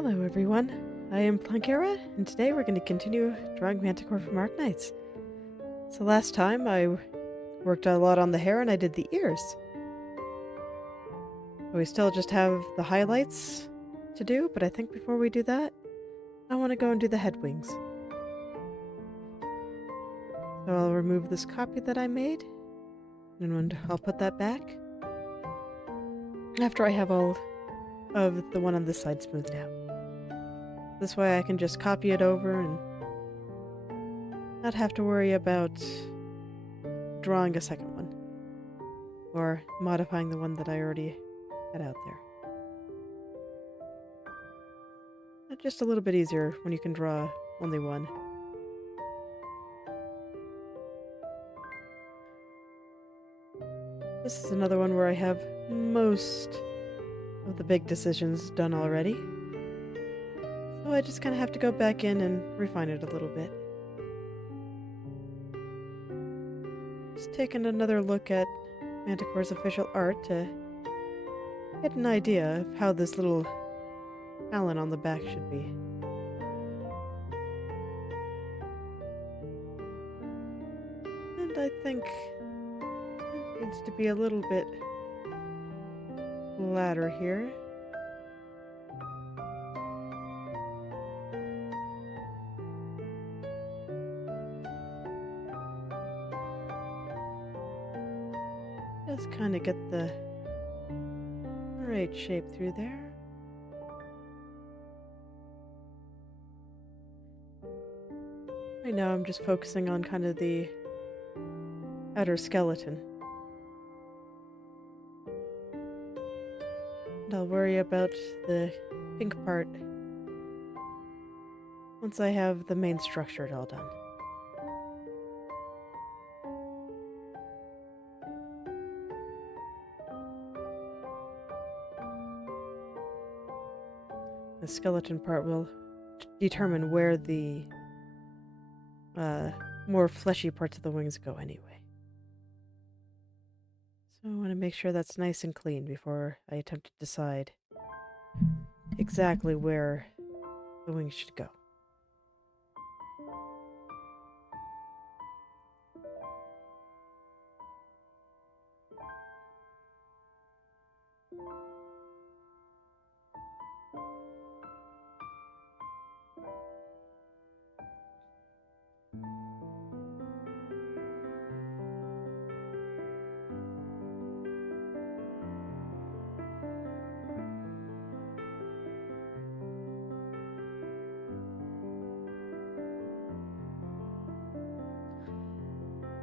Hello everyone, I am Plankera, and today we're going to continue drawing Manticore from Arknights. So last time I worked a lot on the hair and I did the ears. We still just have the highlights to do, but I think before we do that, I want to go and do the head wings. So I'll remove this copy that I made, and I'll put that back after I have all of the one on this side smoothed out. This way I can just copy it over and not have to worry about drawing a second one or modifying the one that I already had out there. It's just a little bit easier when you can draw only one. This is another one where I have most of the big decisions done already. So I just kind of have to go back in and refine it a little bit. Just taking another look at Manticore's official art to get an idea of how this little talon on the back should be. And I think it needs to be a little bit flatter here. Just kind of get the right shape through there. Right now I'm just focusing on kind of the outer skeleton. And I'll worry about the pink part once I have the main structure all done. The skeleton part will determine where the more fleshy parts of the wings go anyway. So I want to make sure that's nice and clean before I attempt to decide exactly where the wings should go.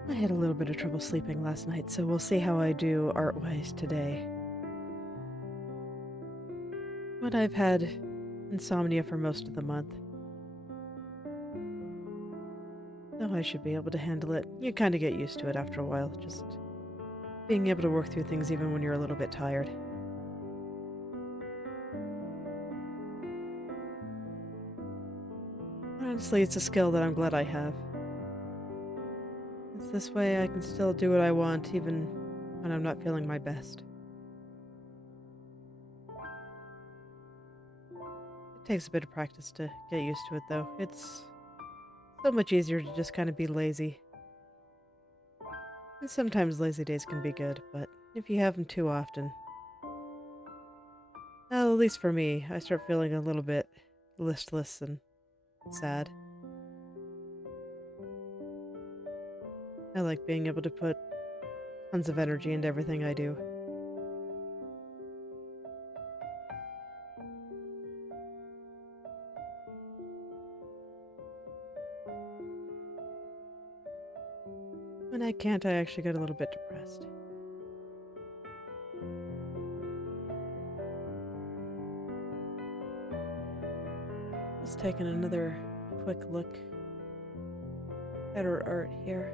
I had a little bit of trouble sleeping last night, so we'll see how I do art-wise today. But I've had insomnia for most of the month, so I should be able to handle it. You kind of get used to it after a while, just being able to work through things even when you're a little bit tired. Honestly, it's a skill that I'm glad I have. It's this way I can still do what I want even when I'm not feeling my best. It takes a bit of practice to get used to it, though. It's so much easier to just kind of be lazy. And sometimes lazy days can be good, but if you have them too often... Well, at least for me, I start feeling a little bit listless and sad. I like being able to put tons of energy into everything I do. When I can't, I actually get a little bit depressed. Just taking another quick look at her art here.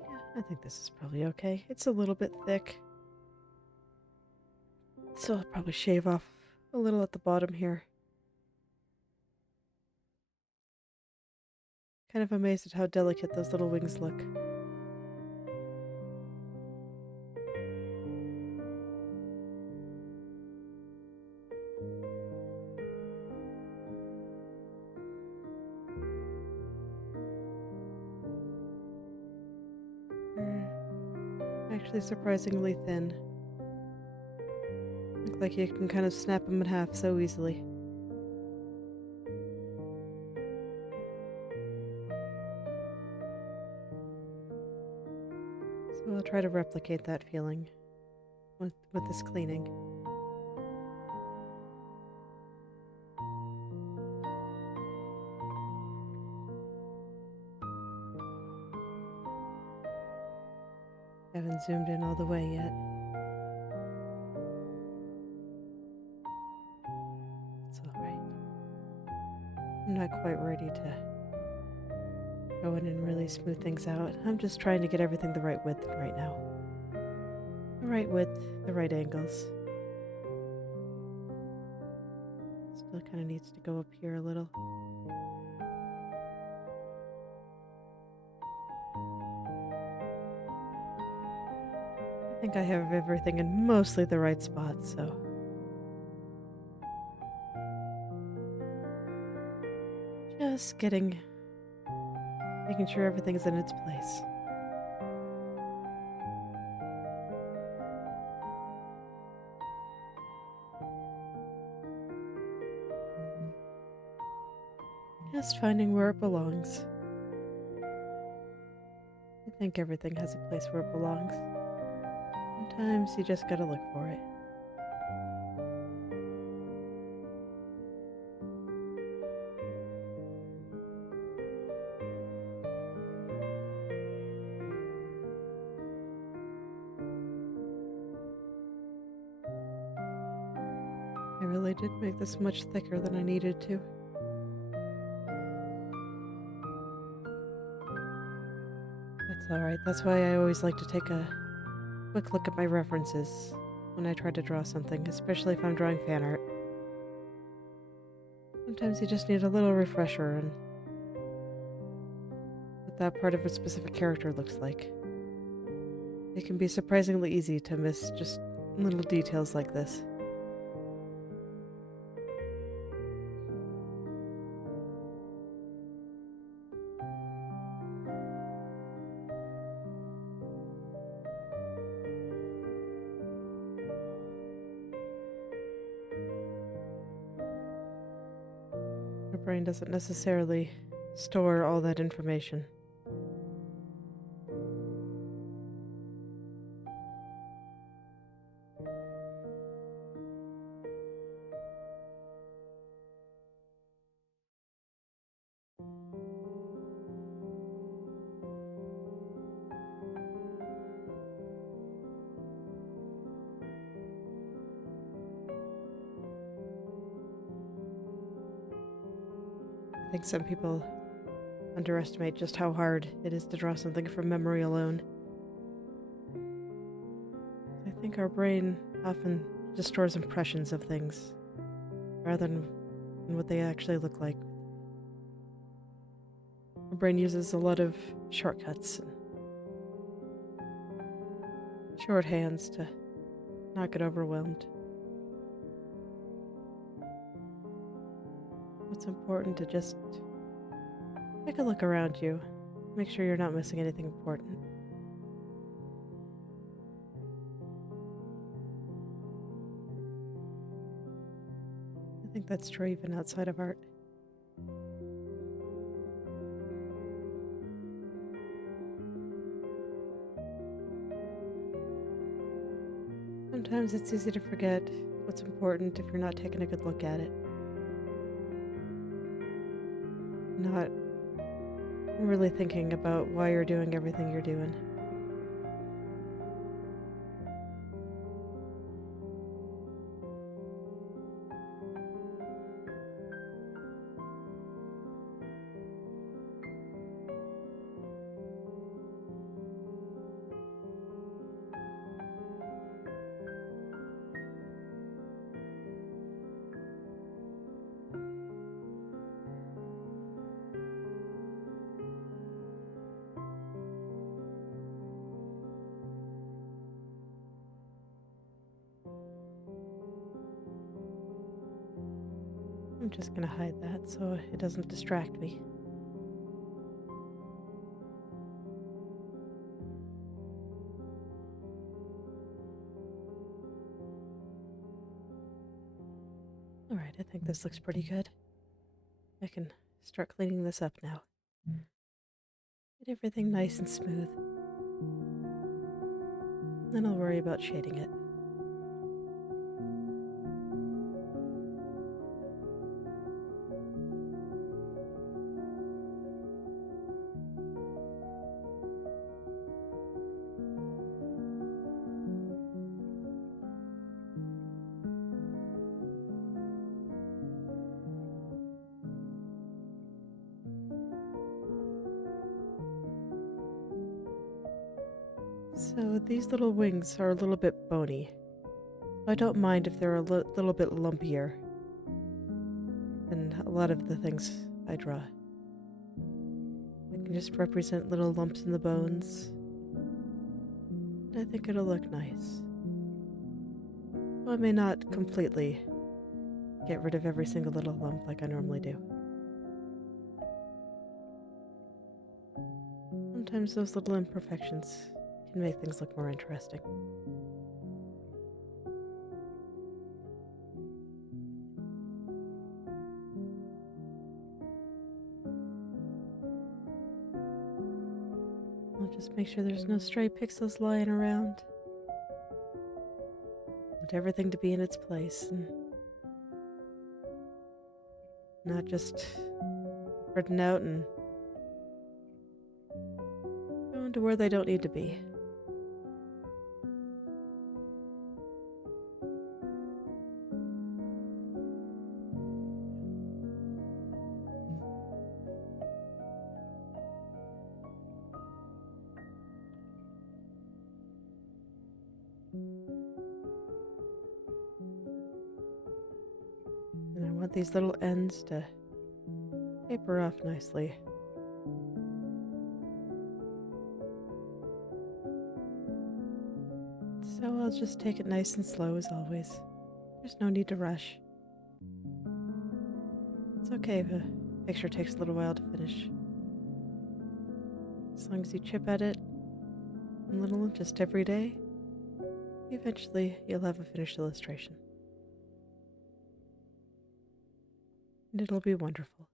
Yeah, I think this is probably okay. It's a little bit thick, so I'll probably shave off a little at the bottom here. Kind of amazed at how delicate those little wings look. actually surprisingly thin. Look like you can kind of snap them in half so easily. So I'll try to replicate that feeling with this cleaning. Haven't zoomed in all the way yet. It's alright. I'm not quite ready to go in and really smooth things out. I'm just trying to get everything the right width right now. The right width, the right angles. Still kind of needs to go up here a little. I think I have everything in mostly the right spot, so. Just making sure everything's in its place. Just finding where it belongs. I think everything has a place where it belongs. Sometimes you just gotta look for it. I really did make this much thicker than I needed to. That's alright. That's why I always like to take a quick look at my references when I try to draw something, especially if I'm drawing fan art. Sometimes you just need a little refresher on what that part of a specific character looks like. It can be surprisingly easy to miss just little details like this. Our brain doesn't necessarily store all that information. I think some people underestimate just how hard it is to draw something from memory alone. I think our brain often just stores impressions of things rather than what they actually look like. Our brain uses a lot of shortcuts and shorthands to not get overwhelmed. It's important to just take a look around you. Make sure you're not missing anything important. I think that's true even outside of art. Sometimes it's easy to forget what's important if you're not taking a good look at it. Not really thinking about why you're doing everything you're doing. I'm just gonna hide that so it doesn't distract me. Alright, I think this looks pretty good. I can start cleaning this up now. Get everything nice and smooth. Then I'll worry about shading it. So these little wings are a little bit bony. I don't mind if they're a little bit lumpier than a lot of the things I draw. I can just represent little lumps in the bones. And I think it'll look nice. Well, I may not completely get rid of every single little lump like I normally do. Sometimes those little imperfections can make things look more interesting. I'll just make sure there's no stray pixels lying around. Want everything to be in its place and not just spreading out and going to where they don't need to be. And I want these little ends to taper off nicely. So I'll just take it nice and slow as always. There's no need to rush. It's okay if a picture takes a little while to finish. As long as you chip at it a little just every day, eventually you'll have a finished illustration. And it'll be wonderful.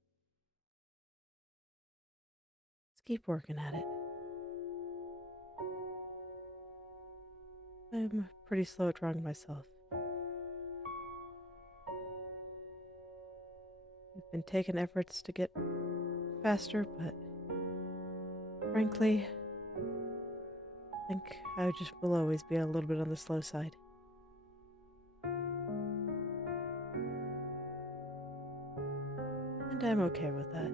Let's keep working at it. I'm pretty slow at drawing myself. I've been taking efforts to get faster, but frankly, I think I just will always be a little bit on the slow side. And I'm okay with that.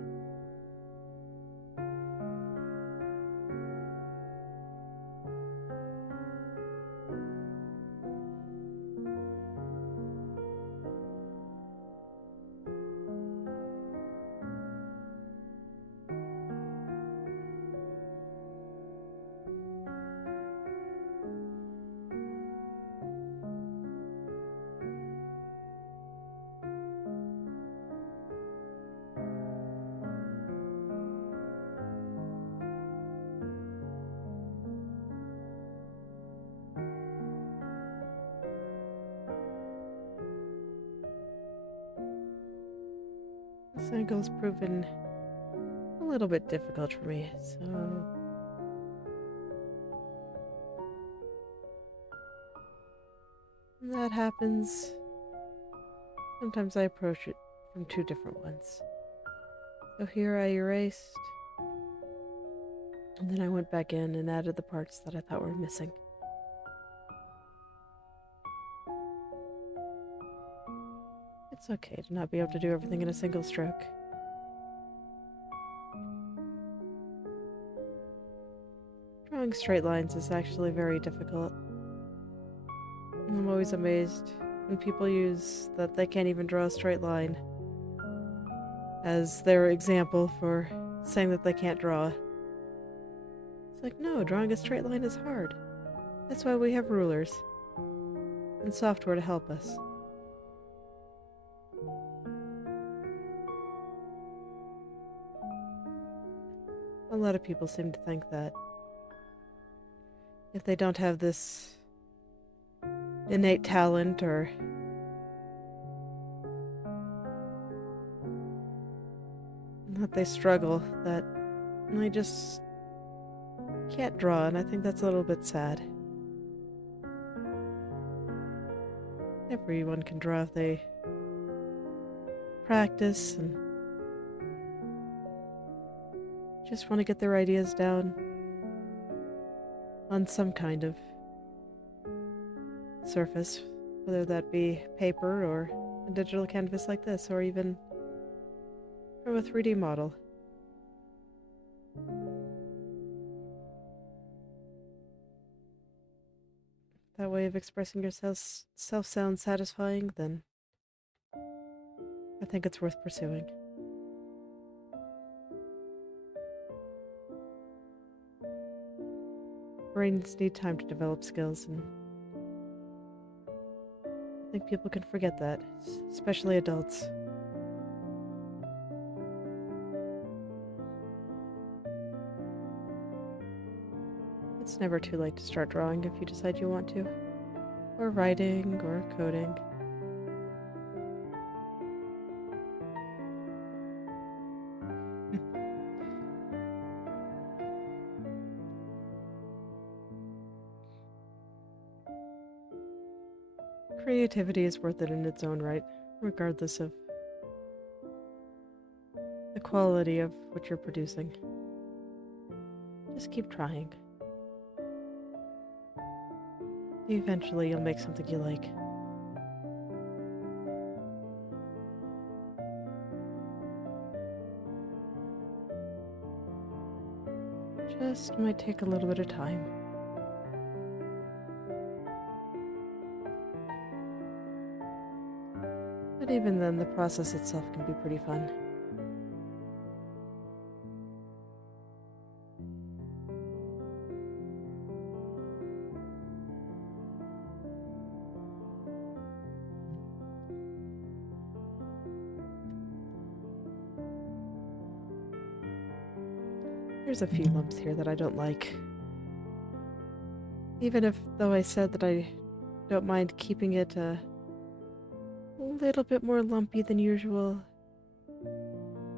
This angle's proven a little bit difficult for me, so when that happens, sometimes I approach it from two different ones. So here I erased, and then I went back in and added the parts that I thought were missing. It's okay to not be able to do everything in a single stroke. Drawing straight lines is actually very difficult. I'm always amazed when people use that they can't even draw a straight line as their example for saying that they can't draw. It's like, no, drawing a straight line is hard. That's why we have rulers and software to help us. A lot of people seem to think that if they don't have this innate talent or that they struggle, that they just can't draw, and I think that's a little bit sad. Everyone can draw if they practice and just want to get their ideas down on some kind of surface, whether that be paper or a digital canvas like this, or even from a 3D model. That way of expressing yourself sounds satisfying, then I think it's worth pursuing. Brains need time to develop skills, and I think people can forget that, especially adults. It's never too late to start drawing if you decide you want to, or writing, or coding. Creativity is worth it in its own right, regardless of the quality of what you're producing. Just keep trying. Eventually you'll make something you like. Just might take a little bit of time. But even then, the process itself can be pretty fun. There's a few lumps here that I don't like. Even though I said that I don't mind keeping it a little bit more lumpy than usual,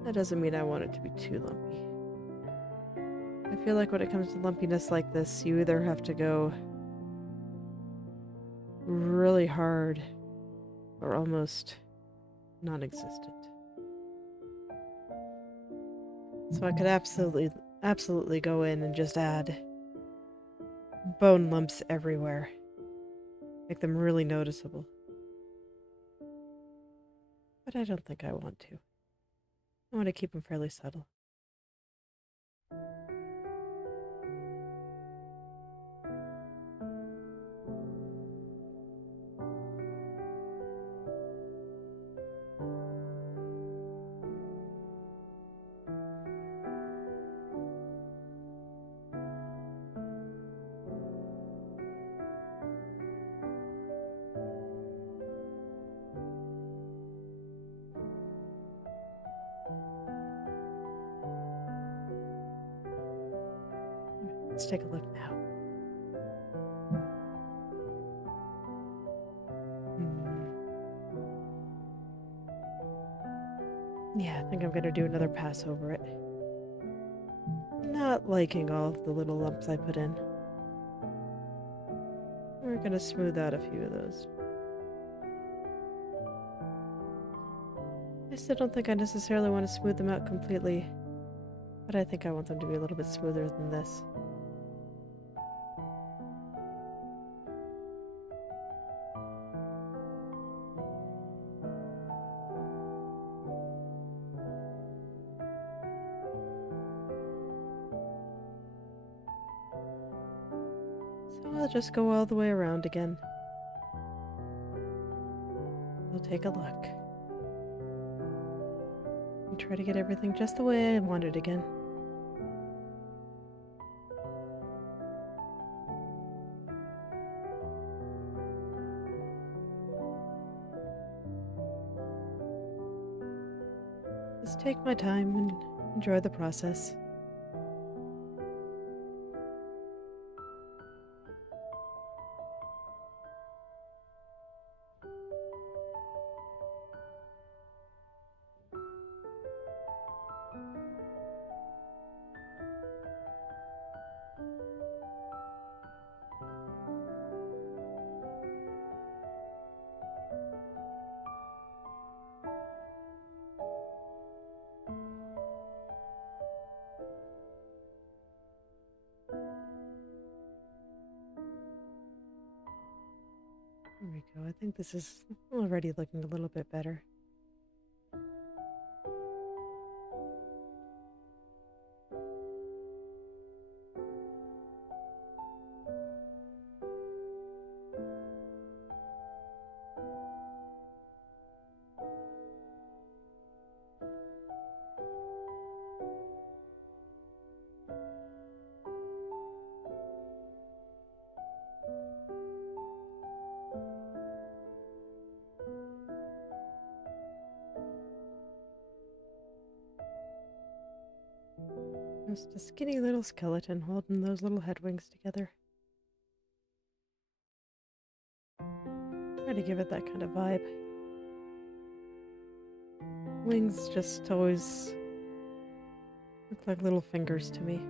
that doesn't mean I want it to be too lumpy. I feel like when it comes to lumpiness like this, you either have to go really hard or almost non-existent. So I could absolutely go in and just add bone lumps everywhere. Make them really noticeable. But I don't think I want to. I want to keep them fairly subtle. Let's take a look now. Yeah, I think I'm gonna do another pass over it. Not liking all of the little lumps I put in. We're gonna smooth out a few of those. I still don't think I necessarily want to smooth them out completely, but I think I want them to be a little bit smoother than this. So I'll just go all the way around again. We'll take a look. And try to get everything just the way I want it again. Just take my time and enjoy the process. There we go. I think this is already looking a little bit better. Just a skinny little skeleton holding those little head wings together. Try to give it that kind of vibe. Wings just always look like little fingers to me.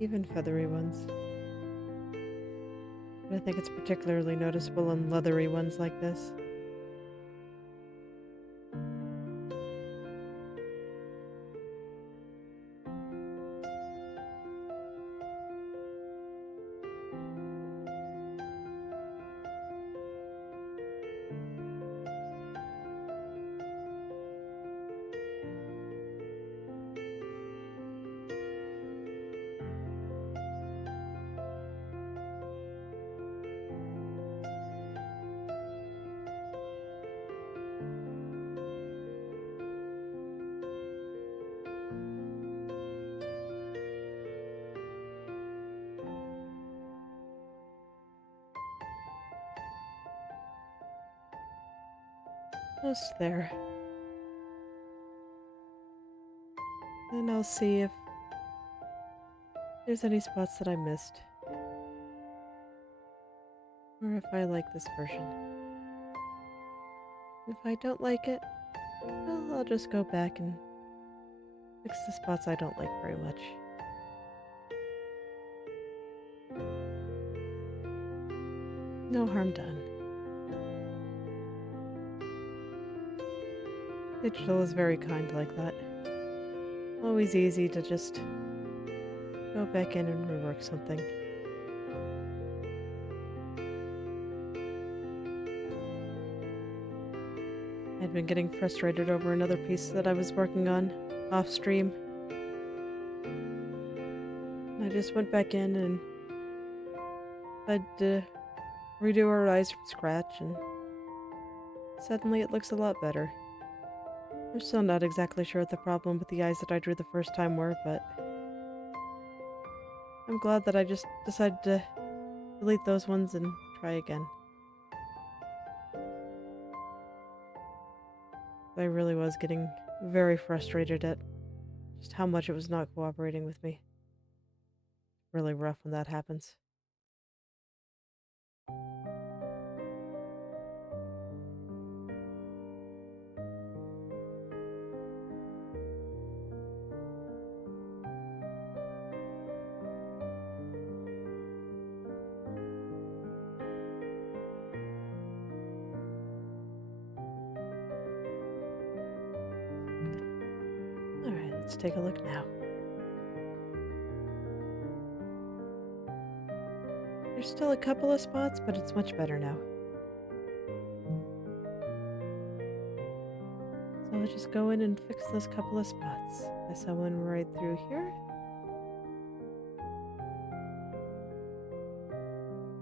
Even feathery ones. But I think it's particularly noticeable on leathery ones like this. Almost there. Then I'll see if there's any spots that I missed. Or if I like this version. If I don't like it, well, I'll just go back and fix the spots I don't like very much. No harm done. Digital is very kind like that. Always easy to just go back in and rework something. I'd been getting frustrated over another piece that I was working on off stream. I just went back in and had to redo her eyes from scratch, and suddenly it looks a lot better. I'm still not exactly sure what the problem with the eyes that I drew the first time were, but I'm glad that I just decided to delete those ones and try again. I really was getting very frustrated at just how much it was not cooperating with me. Really rough when that happens. Alright, let's take a look now. There's still a couple of spots, but it's much better now. So I'll just go in and fix those couple of spots. I saw one right through here.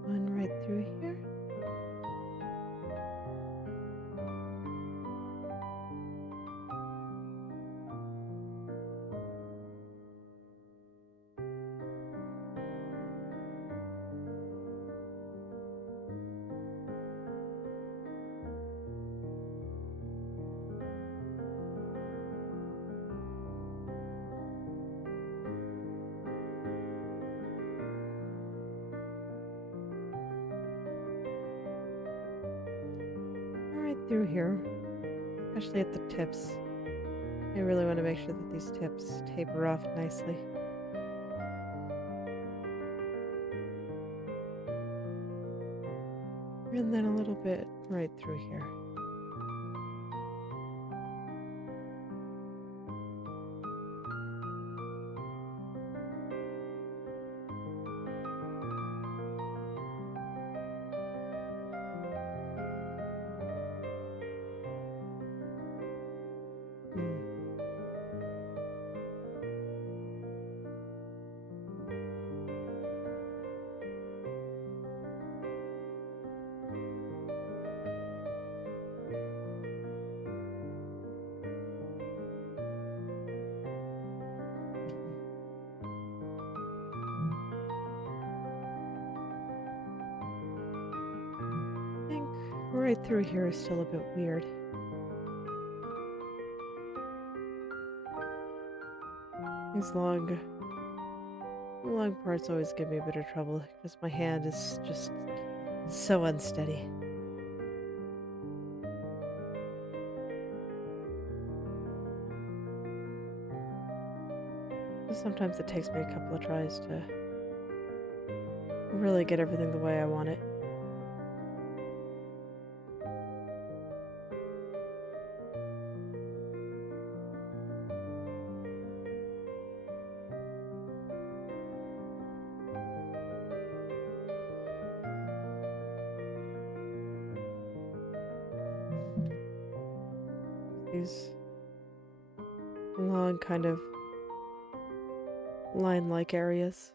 One right through here. Right through here. Especially at the tips. I really want to make sure that these tips taper off nicely. And then a little bit right through here. right through here is still a bit weird. These long parts always give me a bit of trouble because my hand is just so unsteady. Sometimes it takes me a couple of tries to really get everything the way I want it. These long kind of line-like areas.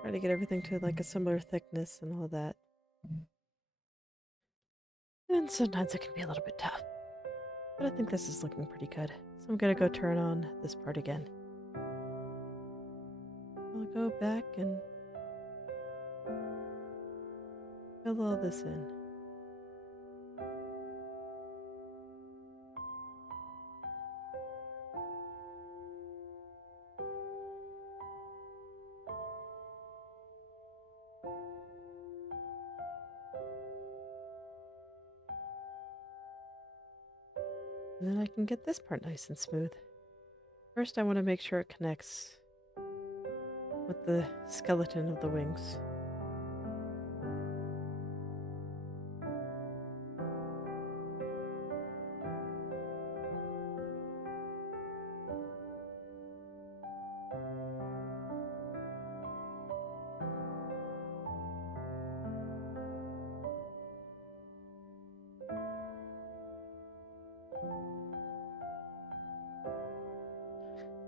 Try to get everything to like a similar thickness and all that. And sometimes it can be a little bit tough. But I think this is looking pretty good. So I'm gonna go turn on this part again. I'll go back and fill all this in. And then I can get this part nice and smooth. First, I want to make sure it connects with the skeleton of the wings.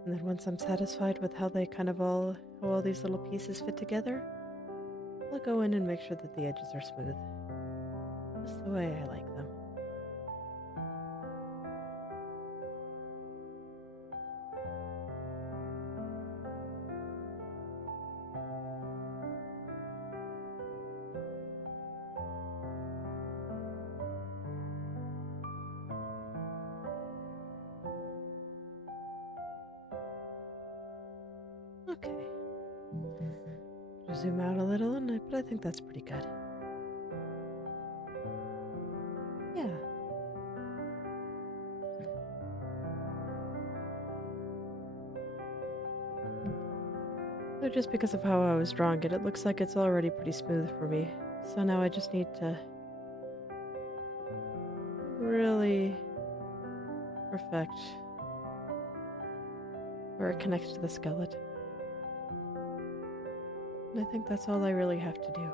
And then once I'm satisfied with how all these little pieces fit together, I'll go in and make sure that the edges are smooth. Just the way I like them. Okay. Zoom out a little, but I think that's pretty good. Yeah. So just because of how I was drawing it, it looks like it's already pretty smooth for me. So now I just need to really perfect where it connects to the skeleton. And I think that's all I really have to do.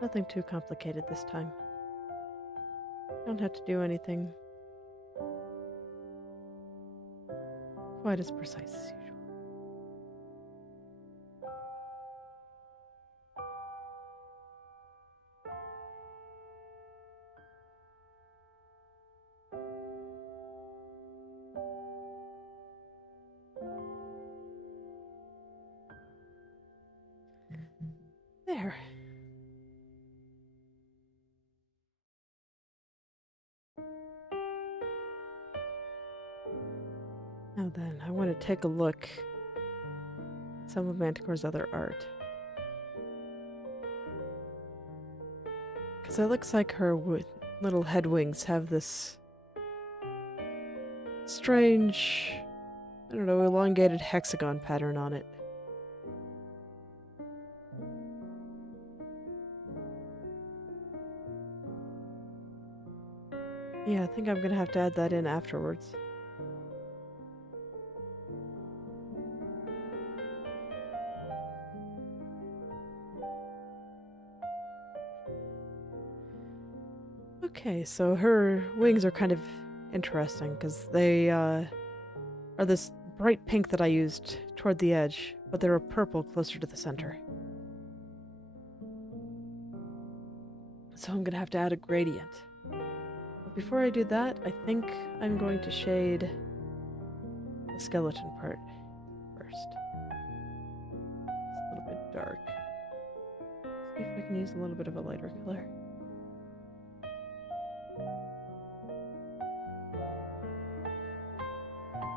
Nothing too complicated this time. Don't have to do anything quite as precise as usual. There. Now then, I want to take a look at some of Manticore's other art. Because it looks like her little head wings have this strange, I don't know, elongated hexagon pattern on it. Yeah, I think I'm gonna have to add that in afterwards. Okay, so her wings are kind of interesting because they are this bright pink that I used toward the edge, but they're a purple closer to the center. So I'm gonna have to add a gradient. But before I do that, I think I'm going to shade the skeleton part first. It's a little bit dark. See if I can use a little bit of a lighter color.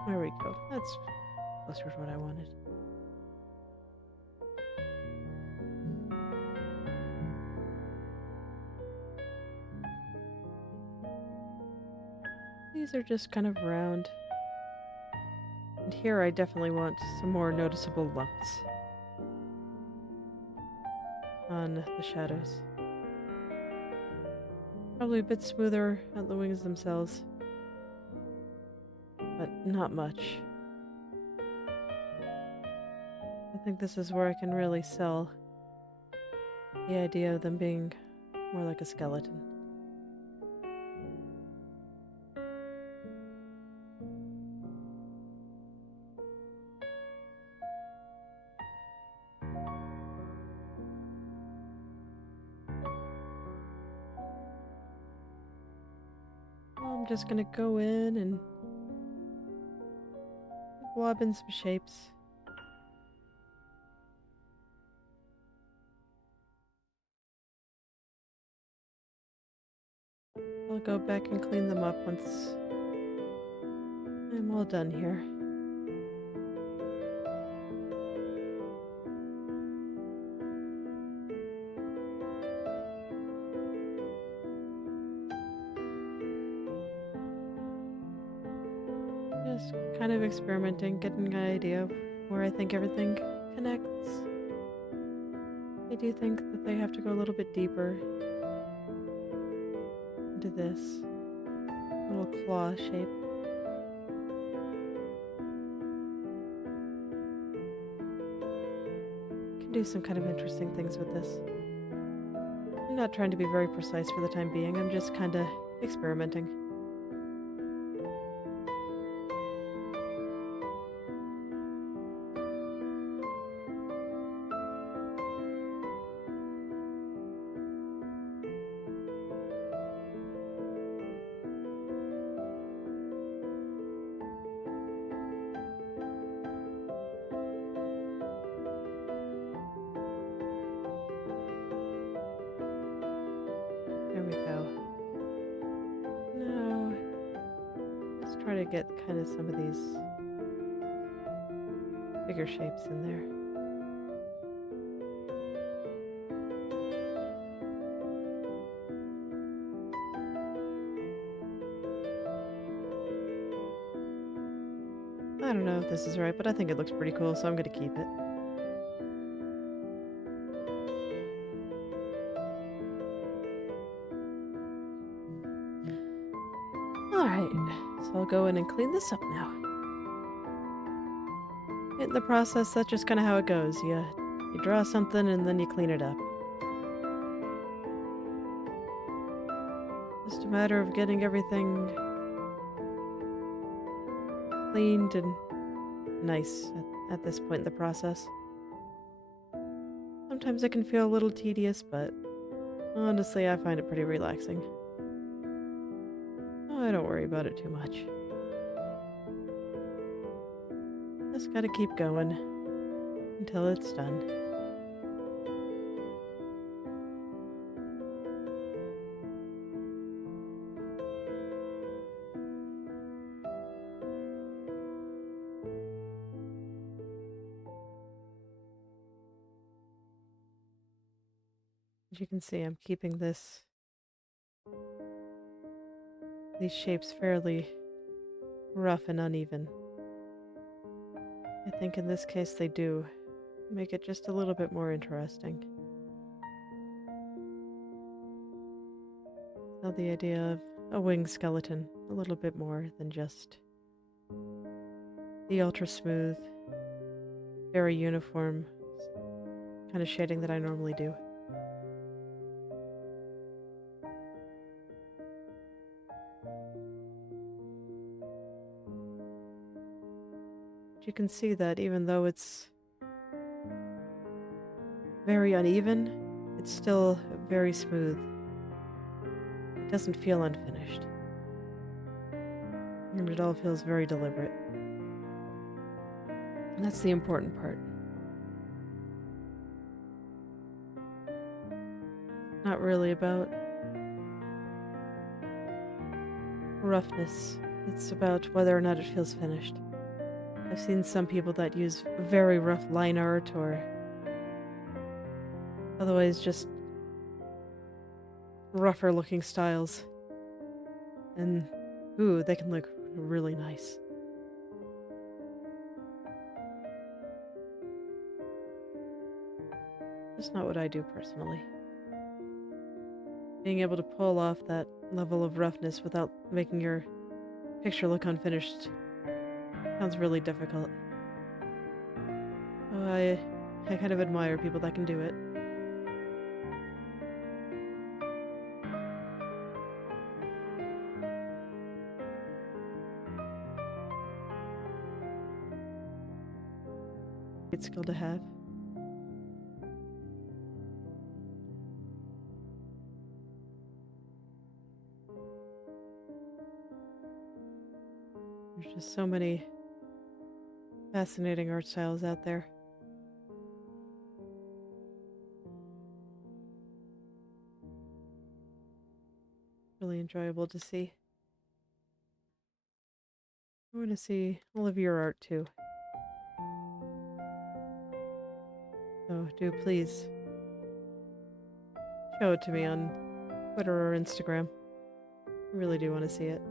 There we go. That's closer to what I wanted. These are just kind of round. And here I definitely want some more noticeable lumps on the shadows. Probably a bit smoother on the wings themselves, but not much. I think this is where I can really sell the idea of them being more like a skeleton. I'm just gonna go in and blob in some shapes. I'll go back and clean them up once I'm all done here. Just kind of experimenting, getting an idea of where I think everything connects. I do think that they have to go a little bit deeper into this little claw shape. Can do some kind of interesting things with this. I'm not trying to be very precise for the time being, I'm just kind of experimenting. There we go. Now, let's try to get kind of some of these bigger shapes in there. I don't know if this is right, but I think it looks pretty cool, so I'm going to keep it. Alright, so I'll go in and clean this up now. In the process, that's just kind of how it goes. You draw something and then you clean it up. Just a matter of getting everything cleaned and nice at this point in the process. Sometimes it can feel a little tedious, but honestly, I find it pretty relaxing. I don't worry about it too much. Just gotta keep going until it's done. As you can see, I'm keeping these shapes fairly rough and uneven. I think in this case they do make it just a little bit more interesting. So the idea of a winged skeleton a little bit more than just the ultra smooth, very uniform kind of shading that I normally do. You can see that even though it's very uneven, it's still very smooth. It doesn't feel unfinished. And it all feels very deliberate. And that's the important part. not really about roughness. It's about whether or not it feels finished. I've seen some people that use very rough line art or otherwise just rougher looking styles. And ooh, they can look really nice. Just not what I do personally. Being able to pull off that level of roughness without making your picture look unfinished sounds really difficult. Oh, I kind of admire people that can do it. Great skill to have. There's just so many fascinating art styles out there. Really enjoyable to see. I want to see all of your art too. So do please show it to me on Twitter or Instagram. I really do want to see it.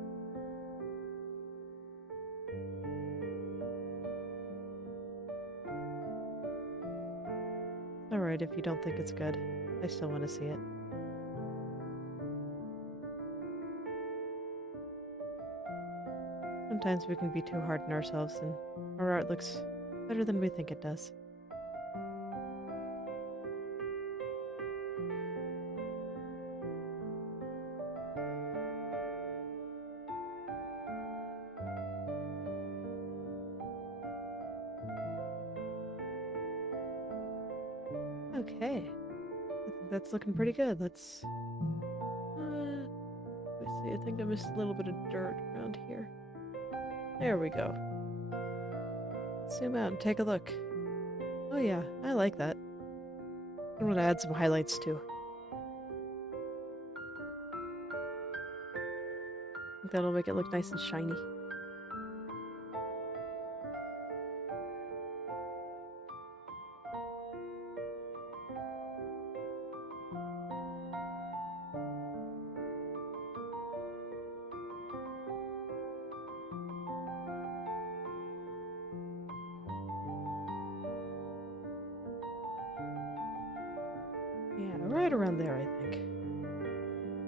It's alright if you don't think it's good. I still want to see it. Sometimes we can be too hard on ourselves and our art looks better than we think it does. Okay. I think that's looking pretty good. Let's see. I think I missed a little bit of dirt around here. There we go. Let's zoom out and take a look. Oh yeah, I like that. I'm gonna add some highlights too. I think that'll make it look nice and shiny. Yeah, right around there, I think.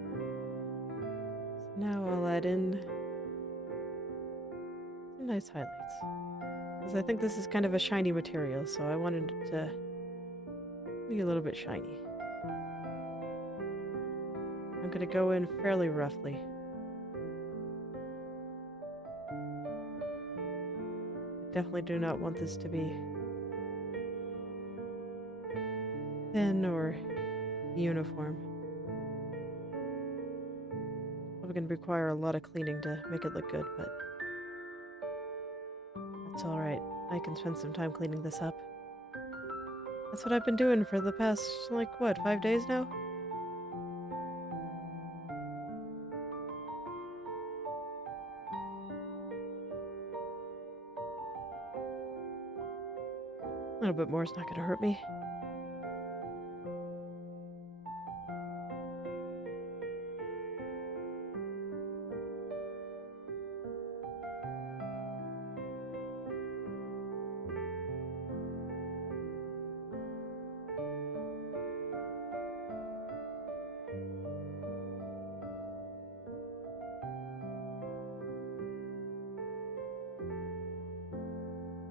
So now I'll add in some nice highlights. Because I think this is kind of a shiny material, so I wanted it to be a little bit shiny. I'm gonna go in fairly roughly. I definitely do not want this to be thin or uniform. Probably gonna require a lot of cleaning to make it look good, but that's alright. I can spend some time cleaning this up. That's what I've been doing for the past, like, what, 5 days now? A little bit more is not gonna hurt me.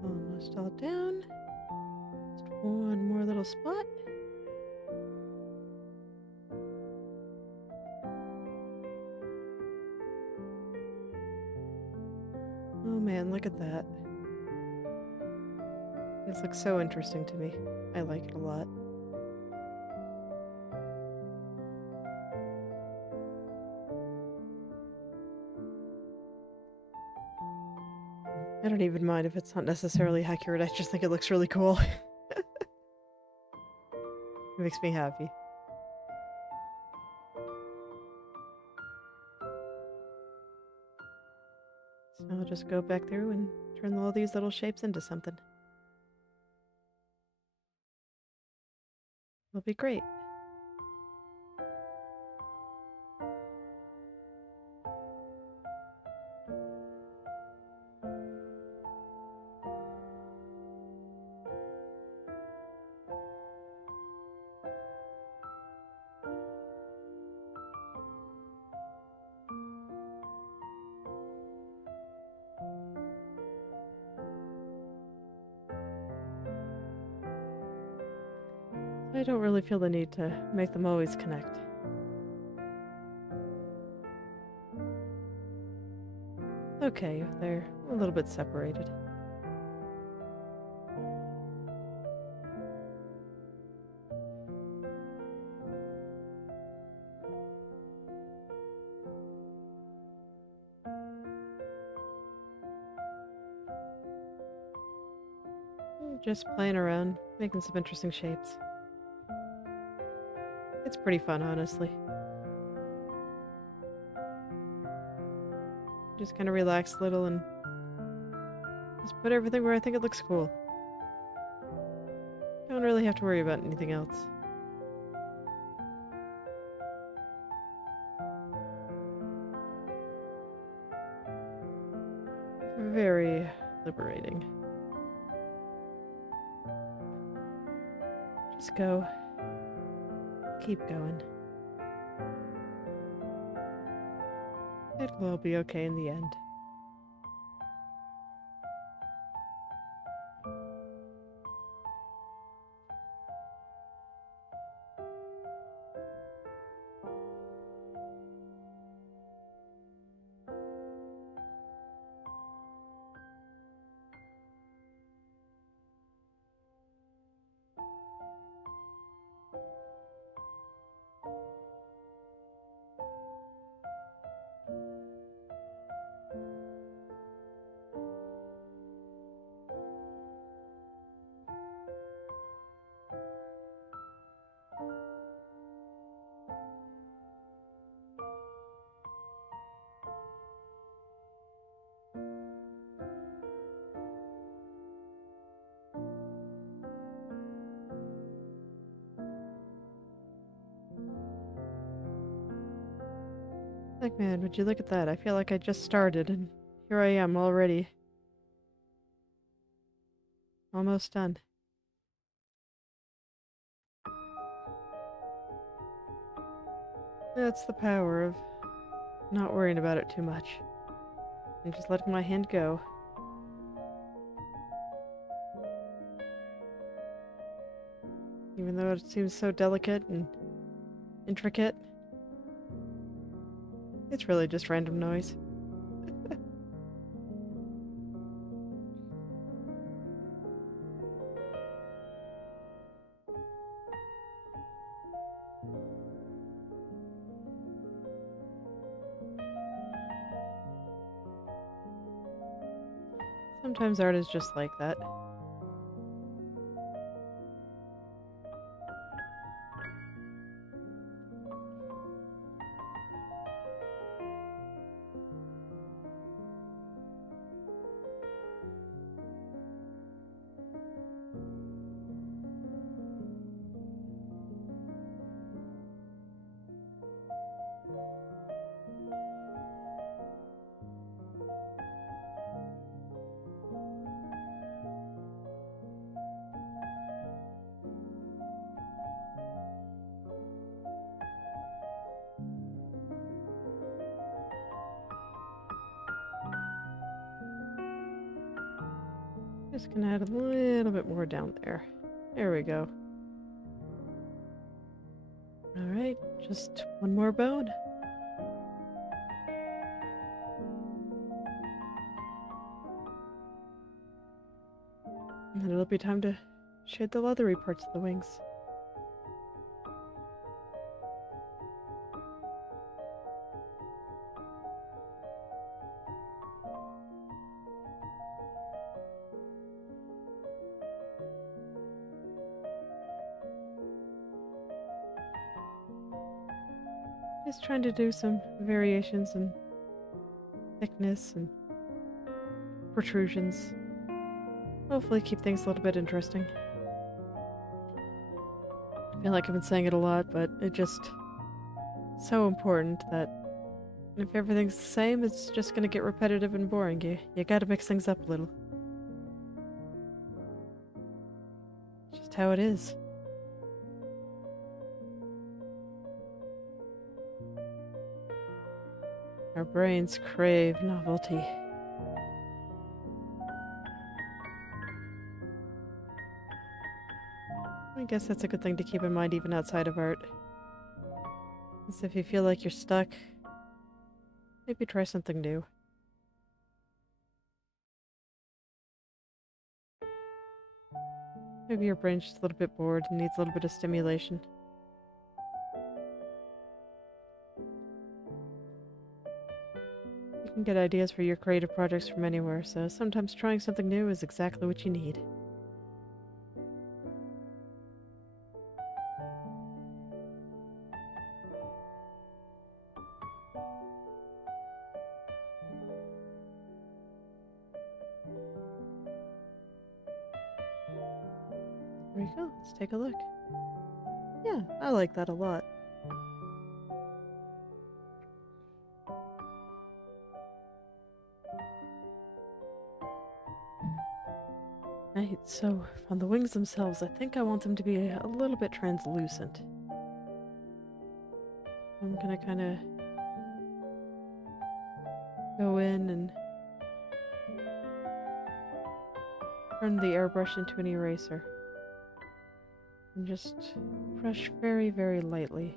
Almost all down. Just one more little spot. Oh man, look at that. This looks so interesting to me. I like it a lot. I don't even mind if it's not necessarily accurate, I just think it looks really cool. It makes me happy. I'll just go back through and turn all these little shapes into something. It'll be great. I don't really feel the need to make them always connect. Okay, if they're a little bit separated. Just playing around, making some interesting shapes. It's pretty fun, honestly. Just kind of relax a little and just put everything where I think it looks cool. Don't really have to worry about anything else. Very liberating. Just go. Keep going. It will be okay in the end. Like, man, would you look at that? I feel like I just started, and here I am already. Almost done. That's the power of not worrying about it too much. And just letting my hand go. Even though it seems so delicate and intricate, it's really just random noise. Sometimes art is just like that. Just gonna add a little bit more down there. There we go. Alright, just one more bone. And then it'll be time to shade the leathery parts of the wings. Just trying to do some variations in thickness and protrusions. Hopefully keep things a little bit interesting. I feel like I've been saying it a lot, but it just so important that if everything's the same, it's just gonna get repetitive and boring. You gotta mix things up a little. Just how it is. Our brains crave novelty. I guess that's a good thing to keep in mind even outside of art. As if you feel like you're stuck, maybe try something new. Maybe your brain's just a little bit bored and needs a little bit of stimulation. You can get ideas for your creative projects from anywhere, so sometimes trying something new is exactly what you need. There we go, let's take a look. Yeah, I like that a lot. Right, so on the wings themselves, I think I want them to be a little bit translucent. I'm gonna kind of go in and turn the airbrush into an eraser. And just brush very, very lightly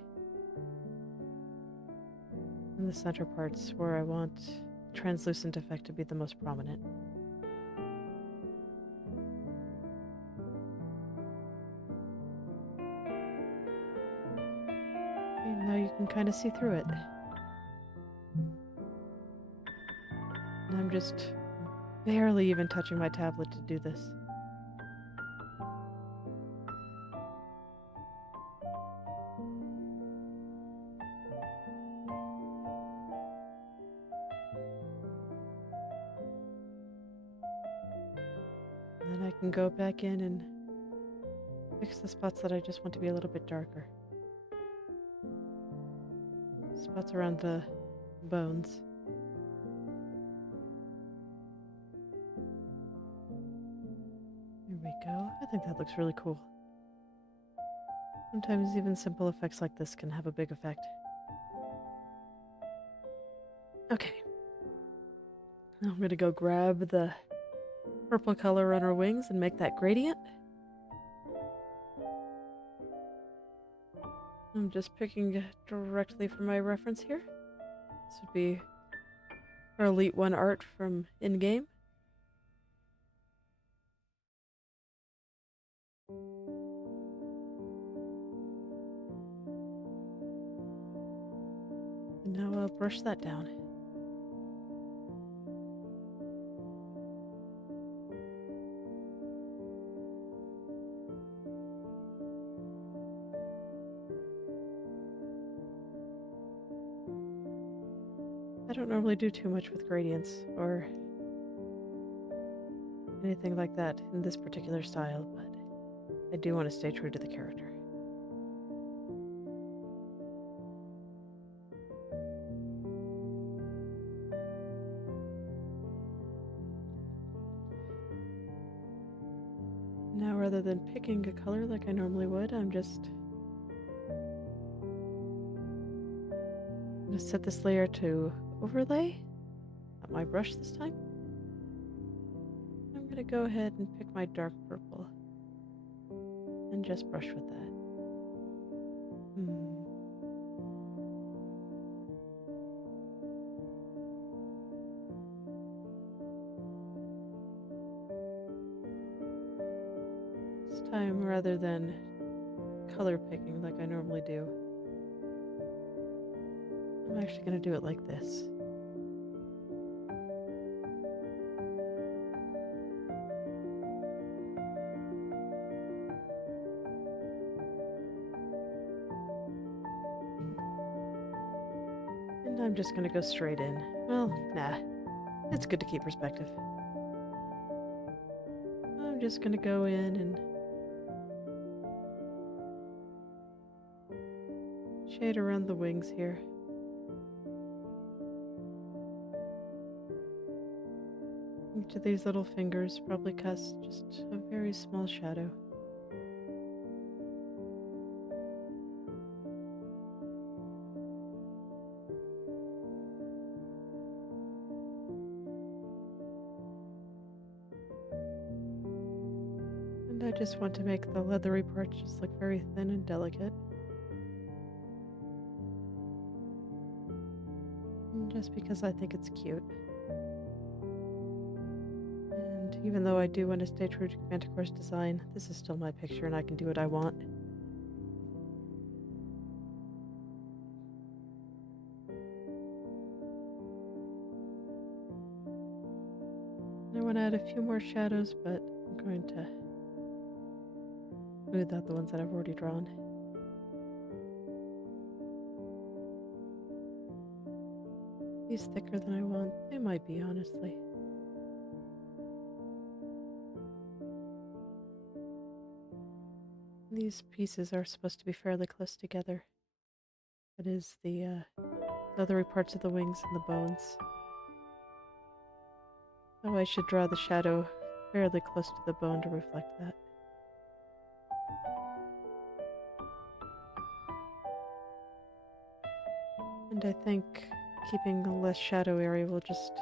in the center parts where I want the translucent effect to be the most prominent. And now you can kind of see through it. And I'm just barely even touching my tablet to do this. And then I can go back in and fix the spots that I just want to be a little bit darker. Spots around the bones. There we go. I think that looks really cool. Sometimes even simple effects like this can have a big effect. Okay. Now I'm gonna go grab the purple color on our wings and make that gradient. I'm just picking directly from my reference here. This would be our Elite 1 art from in-game. And now I'll brush that down. I don't normally do too much with gradients or anything like that in this particular style, but I do want to stay true to the character. Now, rather than picking a color like I normally would, I'm just going to set this layer to overlay, not my brush this time. I'm going to go ahead and pick my dark purple and just brush with that. This time, rather than color picking like I normally do, I'm actually going to do it like this. And I'm just going to go straight in. Well, nah. It's good to keep perspective. just gonna go in and shade around the wings here. Each of these little fingers probably casts just a very small shadow. And I just want to make the leathery parts just look very thin and delicate. And just because I think it's cute. And even though I do want to stay true to Manticore's design, this is still my picture and I can do what I want. And I want to add a few more shadows, but I'm going to smooth out the ones that I've already drawn. These thicker than I want. They might be, honestly. These pieces are supposed to be fairly close together. That is the leathery parts of the wings and the bones. So I should draw the shadow fairly close to the bone to reflect that. And I think keeping a less shadow area will just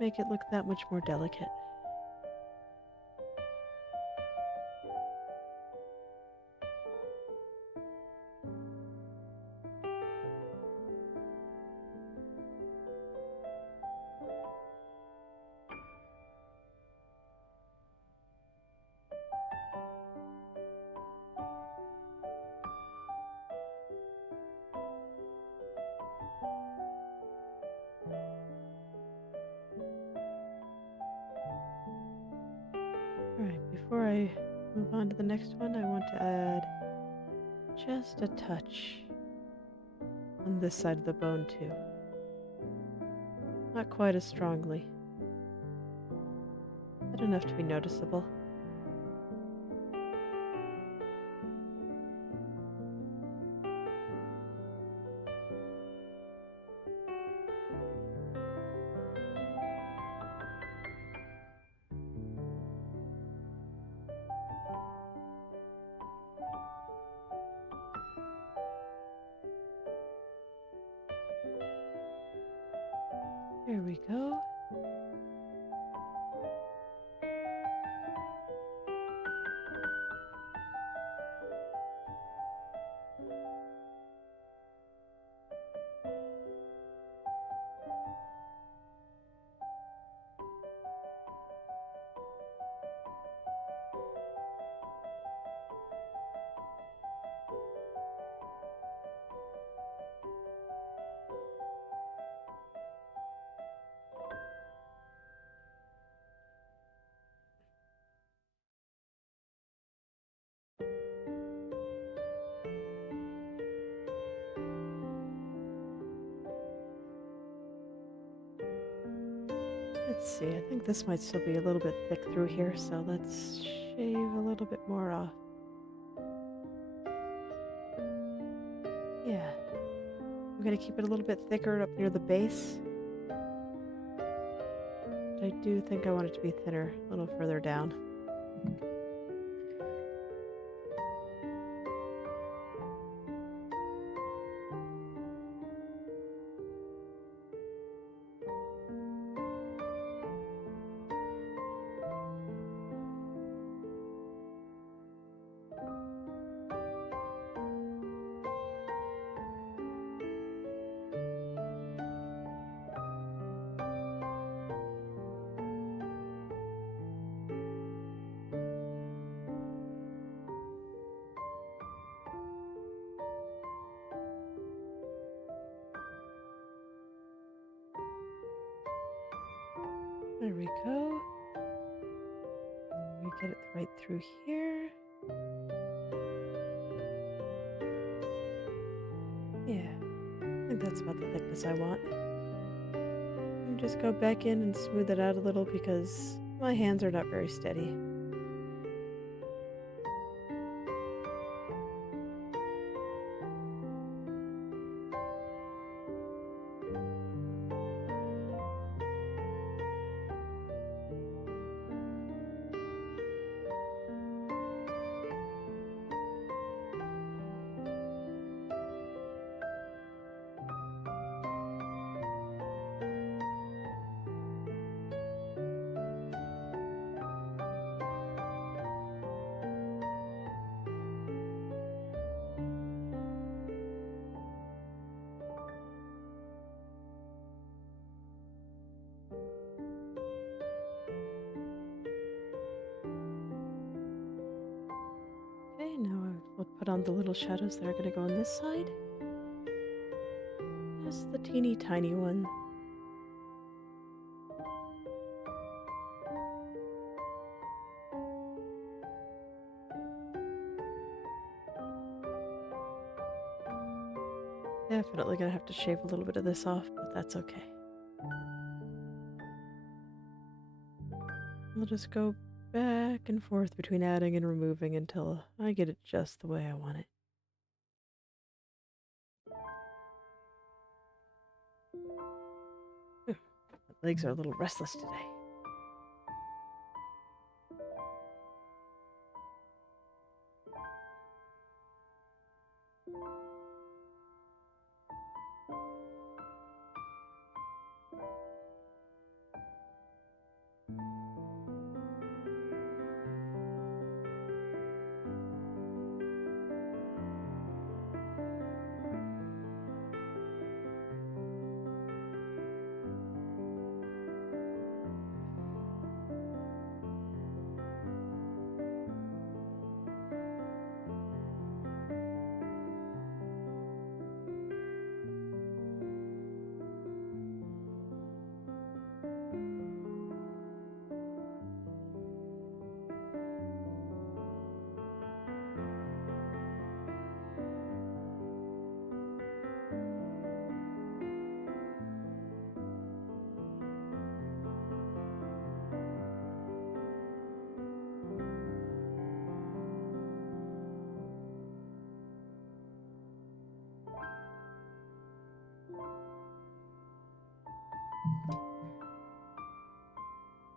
make it look that much more delicate. Alright, before I move on to the next one, I want to add just a touch on this side of the bone too. Not quite as strongly, but enough to be noticeable. There we go. Let's see, I think this might still be a little bit thick through here, so let's shave a little bit more off. Yeah. I'm gonna keep it a little bit thicker up near the base. But I do think I want it to be thinner a little further down. There we go. And we get it right through here. Yeah, I think that's about the thickness I want. And just go back in and smooth it out a little because, my hands are not very steady. Okay, now we'll put on the little shadows that are going to go on this side. Just the teeny tiny one. Definitely gonna have to shave a little bit of this off, but that's okay. I'll just go back and forth between adding and removing until I get it just the way I want it. Whew, my legs are a little restless today.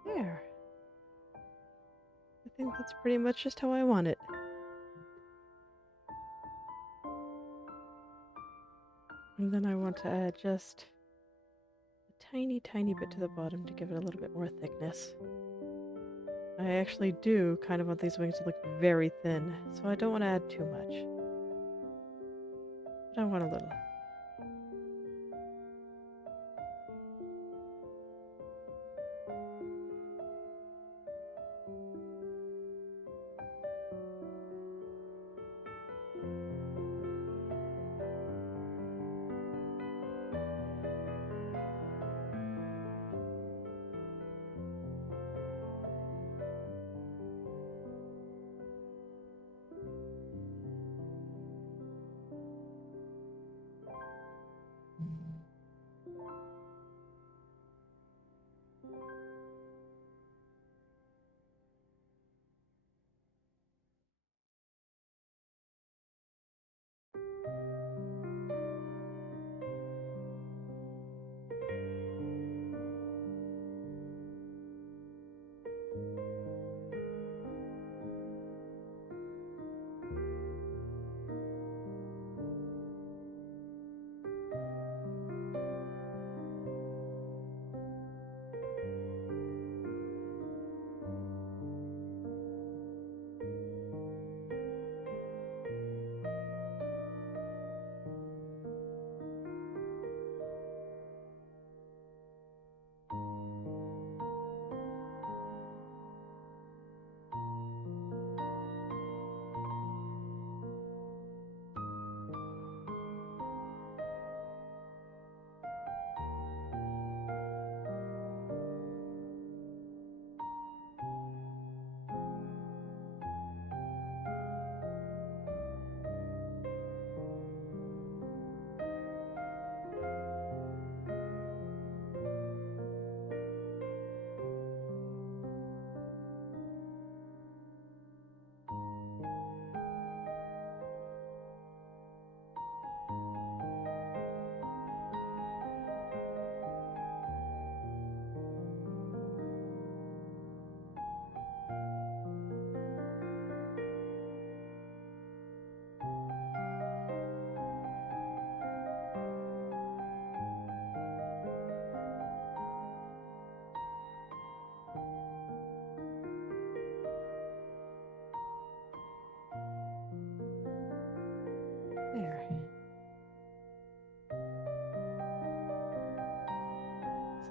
There. I think that's pretty much just how I want it. And then I want to add just a tiny, tiny bit to the bottom to give it a little bit more thickness. I actually do kind of want these wings to look very thin, so I don't want to add too much. But I want a little.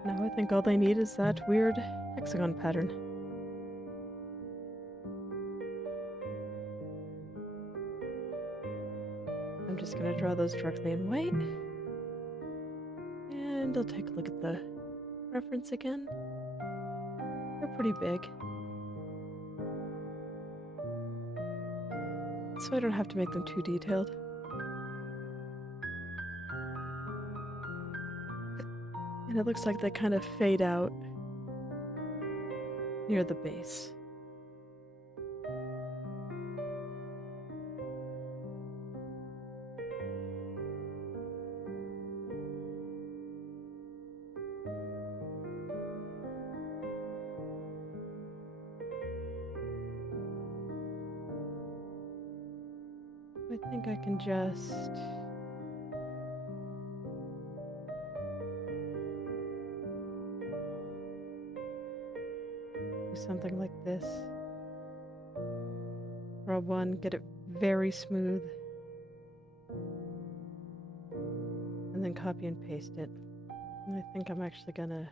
Now I think all they need is that weird hexagon pattern. I'm just gonna draw those directly in white. And I'll take a look at the reference again. They're pretty big. So I don't have to make them too detailed. And it looks like they kind of fade out near the base. I think I can just do something like this. Draw one, get it very smooth, and then copy and paste it. And I think I'm actually gonna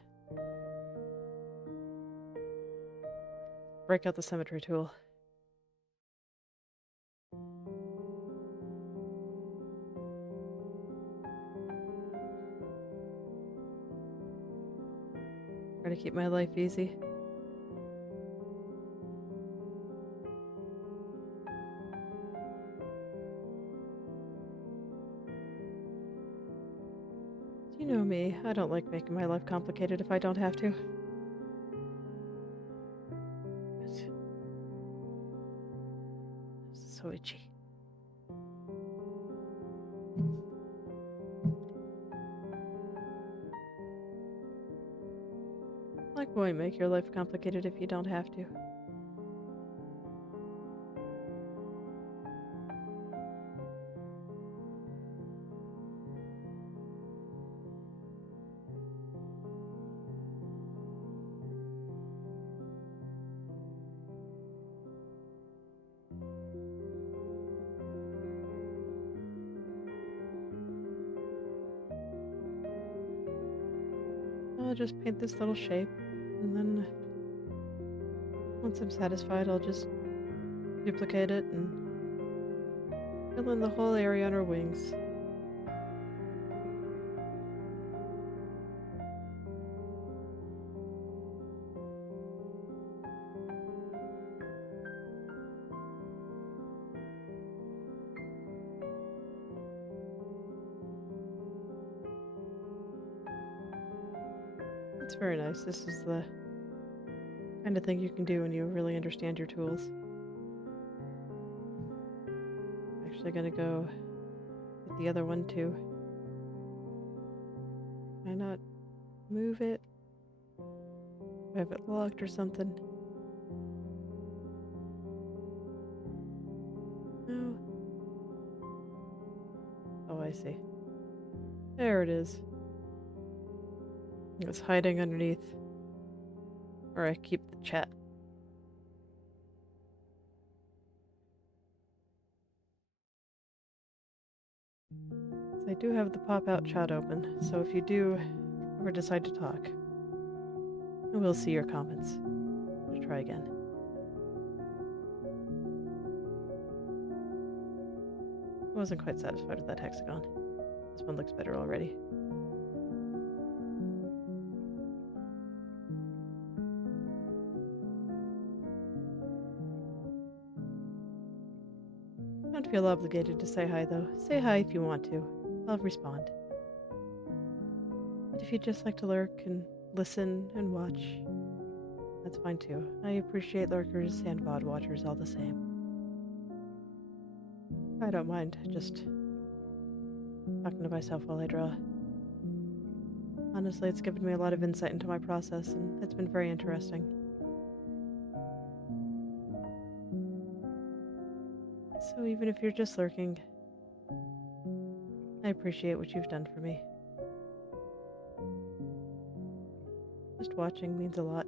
break out the symmetry tool. Try to keep my life easy. You know me, I don't like making my life complicated if I don't have to. So itchy. Like, why make your life complicated if you don't have to? I'll just paint this little shape, and then once I'm satisfied, I'll just duplicate it and fill in the whole area on her wings. It's very nice. This is the kind of thing you can do when you really understand your tools. I'm actually gonna go with the other one too. Can I not move it? I have it locked or something? No. Oh, I see. There it is. It's hiding underneath where I keep the chat. So I do have the pop-out chat open, so if you do ever decide to talk, I will see your comments. I'll try again. I wasn't quite satisfied with that hexagon. This one looks better already. Don't feel obligated to say hi, though. Say hi if you want to. I'll respond. But if you'd just like to lurk and listen and watch, that's fine too. I appreciate lurkers and VOD watchers all the same. I don't mind just talking to myself while I draw. Honestly, it's given me a lot of insight into my process, and it's been very interesting. So even if you're just lurking, I appreciate what you've done for me. Just watching means a lot.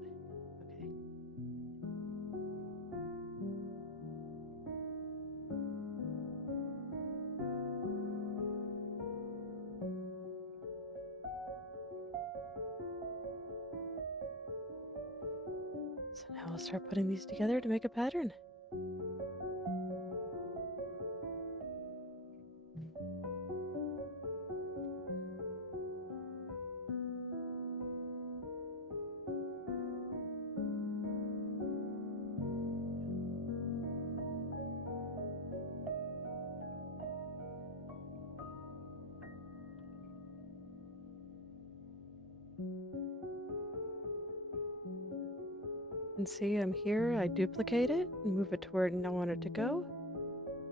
Okay. So now I'll start putting these together to make a pattern. And see, I'm here, I duplicate it, and move it to where I want it to go,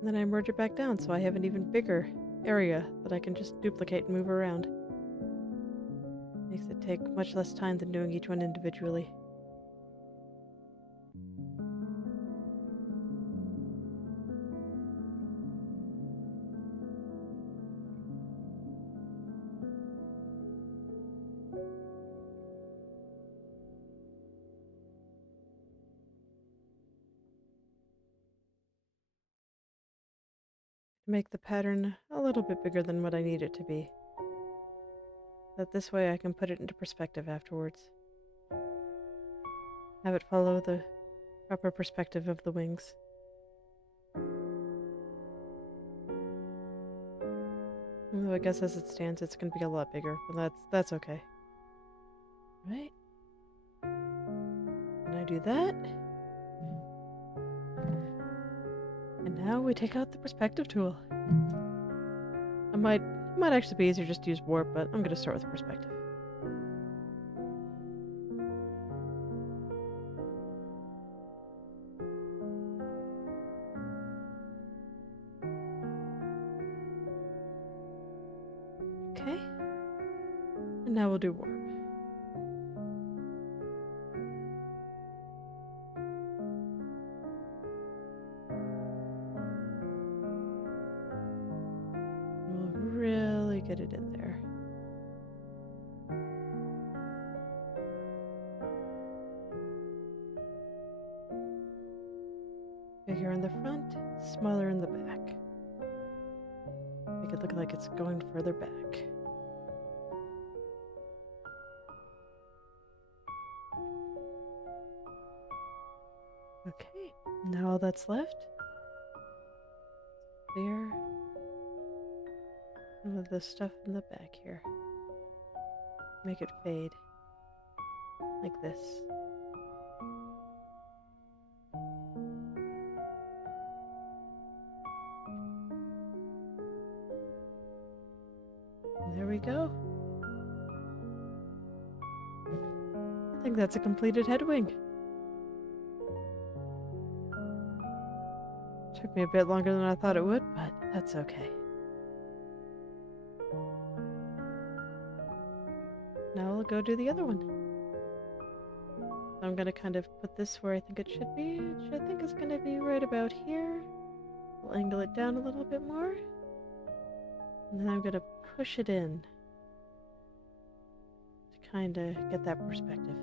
and then I merge it back down so I have an even bigger area that I can just duplicate and move around. Makes it take much less time than doing each one individually. Make the pattern a little bit bigger than what I need it to be. That this way I can put it into perspective afterwards. Have it follow the proper perspective of the wings. Although I guess as it stands it's going to be a lot bigger, but that's okay. Right? And I do that. And now we take out the perspective tool. It might actually be easier just to use warp, but I'm going to start with perspective. Okay. And now we'll do warp. We'll really get it in there. Bigger in the front, smaller in the back. Make it look like it's going further back. Okay, now all that's left, clear some of the stuff in the back here. Make it fade, like this. And there we go. I think that's a completed head wing. Took me a bit longer than I thought it would, but that's okay. Now I'll go do the other one. I'm gonna kind of put this where I think it should be, which I think is gonna be right about here. I'll angle it down a little bit more. And then I'm gonna push it in to kind of get that perspective.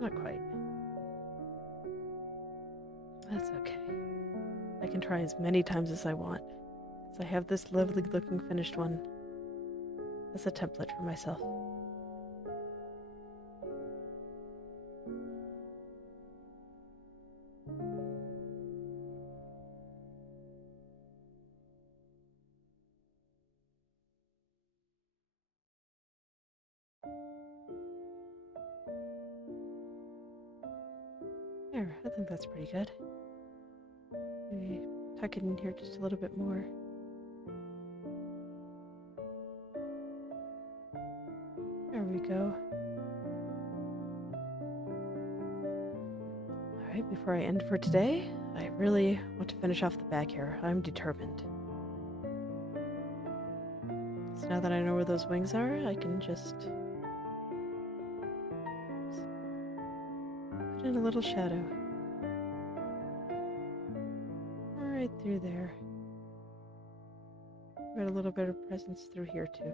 Not quite. That's okay. I can try as many times as I want, because I have this lovely looking finished one as a template for myself. There, I think that's pretty good. Maybe tuck it in here just a little bit more. There we go. Alright, before I end for today, I really want to finish off the back here. I'm determined. So now that I know where those wings are, I can just put in a little shadow. Right through there. Got a little bit of presence through here too.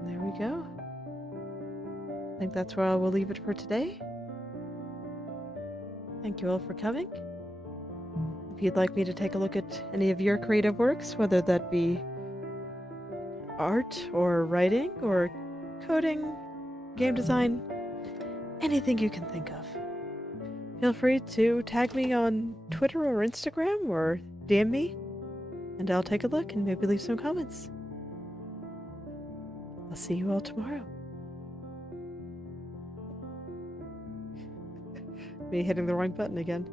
And there we go. I think that's where I will leave it for today. Thank you all for coming. If you'd like me to take a look at any of your creative works, whether that be art or writing or coding, game design, anything you can think of, feel free to tag me on Twitter or Instagram or DM me, and I'll take a look and maybe leave some comments. I'll see you all tomorrow. Me hitting the wrong button again.